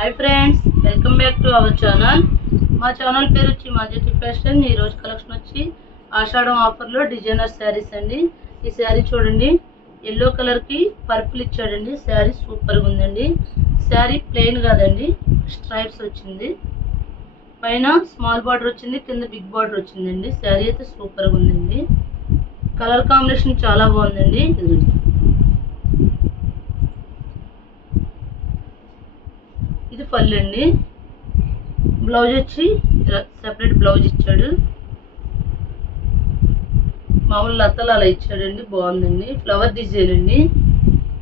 Hi friends welcome back to our channel మా channel పేరు వచ్చి మాజెటి ఫ్యాషన్ ఈ రోజు కలెక్షన్ వచ్చి ఆషాఢం ఆఫర్లో డిజైనర్ శారీస్ అండి. ఈ శారీ చూడండి ఎల్లో కలర్కి పర్పుల్ ఇచ్చాడండి. శారీ సూపర్గా ఉందండి. శారీ ప్లెయిన్ కాదండి స్ట్రైప్స్ వచ్చింది. పైన స్మాల్ బార్డర్ వచ్చింది కింద బిగ్ బార్డర్ వచ్చిందండి. శారీ అయితే సూపర్గా ఉందండి. కలర్ కాంబినేషన్ చాలా బాగుందండి. ఇది పళ్ళు అండి. బ్లౌజ్ వచ్చి సెపరేట్ బ్లౌజ్ ఇచ్చాడు. మామూలు లతలు అలా ఇచ్చాడండి బాగుందండి. ఫ్లవర్ డిజైన్ అండి.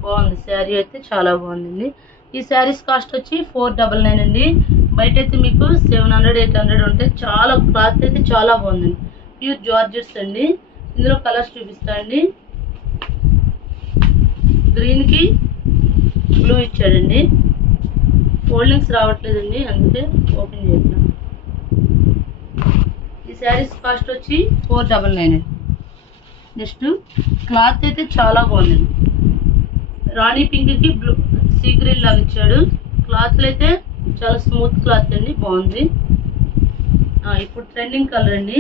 బాగుంది. శారీ అయితే చాలా బాగుందండి. ఈ శారీస్ కాస్ట్ వచ్చి ఫోర్ డబల్ నైన్ అండి. బయట అయితే మీకు సెవెన్ హండ్రెడ్ ఎయిట్ హండ్రెడ్ ఉంటాయి చాలా క్లాత్ అయితే చాలా బాగుందండి. ప్యూర్ జార్జెట్స్ అండి. ఇందులో కలర్స్ చూపిస్తా అండి. గ్రీన్కి బ్లూ ఇచ్చాడండి. ఫోల్డింగ్స్ రావట్లేదండి అందుకే ఓపెన్ చేద్దాం ఈ శారీస్ కాస్ట్ వచ్చి four double nine next cloth అయితే చాలా బాగుందండి రాణి పింక్కి బ్లూ సీ గ్రీన్ లాగా ఇచ్చాడు. క్లాత్లు అయితే చాలా స్మూత్ క్లాత్ అండి బాగుంది. ఇప్పుడు ట్రెండింగ్ కలర్ అండి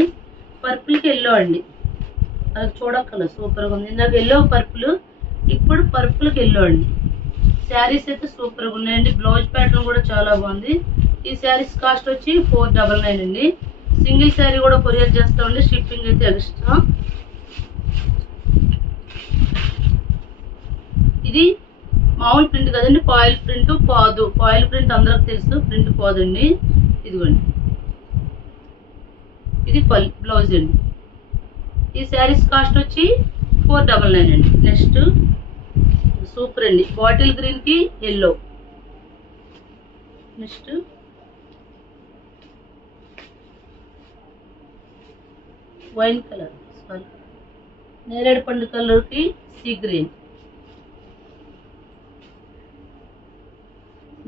పర్పుల్కి ఎల్లో అండి. అది చూడక్కల సూపర్గా ఉంది. ఇందాక ఎల్లో పర్పుల్ ఇప్పుడు పర్పుల్కి ఎల్లో అండి. శారీస్ అయితే సూపర్గా ఉన్నాయండి. బ్లౌజ్ ప్యాటర్న్ కూడా చాలా బాగుంది. ఈ శారీస్ కాస్ట్ వచ్చి ఫోర్ డబల్ నైన్ అండి. సింగిల్ శారీ కూడా కొరియర్ చేస్తామండి. షిప్పింగ్ అయితే ఎక్స్ట్రా. ఇది మామూలు ప్రింట్ కదండి. పాయిల్ ప్రింట్ పాదు. పాయిల్ ప్రింట్ అందరికి తెలుసు. ప్రింట్ పోదండి. ఇదిగోండి. ఇది బ్లౌజ్ అండి. ఈ శారీస్ కాస్ట్ వచ్చి ఫోర్ డబల్ నైన్ అండి. నెక్స్ట్ సూపర్ అండి. బాటిల్ గ్రీన్కి yellow next. Wine colour sari నేరేడు పండు కలర్కి సీ గ్రీన్.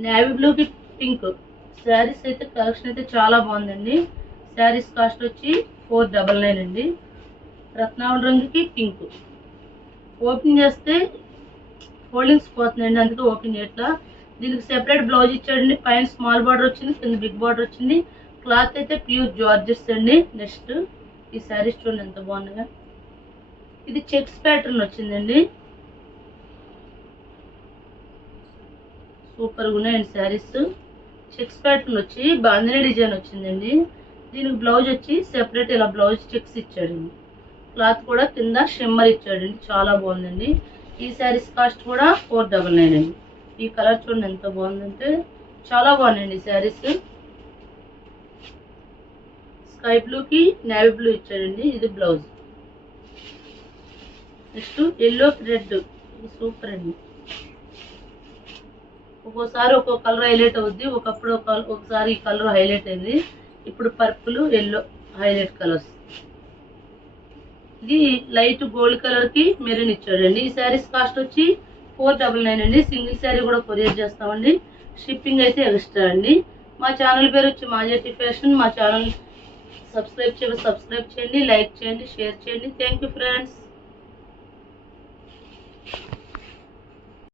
నేవీ బ్లూ కి పింక్. శారీస్ అయితే కలెక్షన్ అయితే చాలా బాగుందండి. శారీస్ కాస్ట్ వచ్చి ఫోర్ డబల్ నైన్ అండి. రత్నావళి రంగుకి పింక్. ఓపెన్ చేస్తే ఫోల్డింగ్స్ పోతుందండి అందుకే ఓపెన్ చేయట్లా దీనికి సెపరేట్ బ్లౌజ్ ఇచ్చాడండి. పైన స్మాల్ బార్డర్ వచ్చింది కింద బిగ్ బార్డర్ వచ్చింది. క్లాత్ అయితే ప్యూర్ జార్జెస్ అండి. నెక్స్ట్ ఈ శారీస్ చూడండి ఎంత బాగుందిగా ఇది చెక్స్ ప్యాటర్న్ వచ్చిందండి. సూపర్గా ఉన్నాయండి శారీస్ చెక్స్ ప్యాటర్న్ వచ్చి బాందినీ డిజైన్ వచ్చిందండి. దీనికి బ్లౌజ్ వచ్చి సెపరేట్ ఇలా బ్లౌజ్ చెక్స్ ఇచ్చాడండి. క్లాత్ కూడా కింద షిమ్మర్ ఇచ్చాడండి. చాలా బాగుందండి. ఈ శారీస్ కాస్ట్ కూడా ఫోర్ డబల్ నైన్ అండి. ఈ కలర్ చూడండి ఎంత బాగుందంటే చాలా బాగున్నాయండి ఈ శారీస్ స్కై బ్లూకి నేవీ బ్లూ ఇచ్చాడండి ఇది blouse next yellow red super అండి. ఒక్కోసారి ఒక్కో కలర్ హైలైట్ అవుద్ది ఒకప్పుడు ఒక ఒకసారి ఈ కలర్ హైలైట్ అయింది. ఇప్పుడు పర్పుల్ ఎల్లో హైలైట్ కలర్స్ ఇది లైట్ గోల్డ్ కలర్కి మెరూన్ ఇచ్చాడండి. ఈ శారీస్ కాస్ట్ వచ్చి ఫోర్ డబల్ నైన్ అండి. సింగిల్ శారీ కూడా కొరియర్ చేస్తామండి. షిప్పింగ్ అయితే ఎక్స్ట్రా అండి. మా ఛానల్ పేరు వచ్చి మాజెటి ఫ్యాషన్. మా ఛానల్ సబ్స్క్రైబ్ చేయండి సబ్స్క్రైబ్ చేయండి లైక్ చేయండి షేర్ చేయండి. Thank you friends.